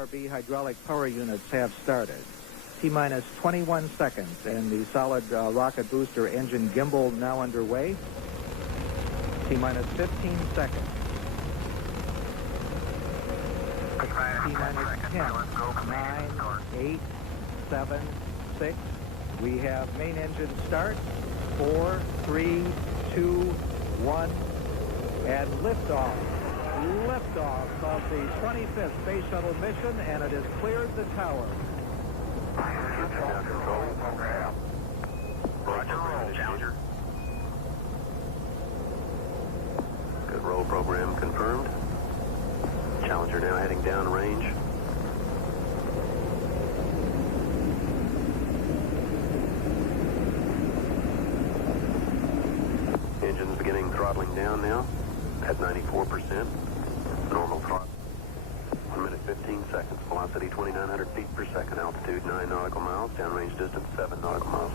SRB hydraulic power units have started. T-minus 21 seconds, and the solid rocket booster engine gimbal now underway. T-minus 15 seconds. T-minus 10, 9, 8, 7, 6. We have main engine start. 4, 3, 2, 1, and liftoff. Liftoff of the 25th Space Shuttle mission, and it has cleared the tower. Roger, roll, Challenger. Good roll program confirmed. Challenger now heading down range. Engines beginning throttling down now at 94%. Normal throttle. 1 minute 15 seconds. Velocity 2,900 feet per second. Altitude 9 nautical miles. Downrange distance 7 nautical miles.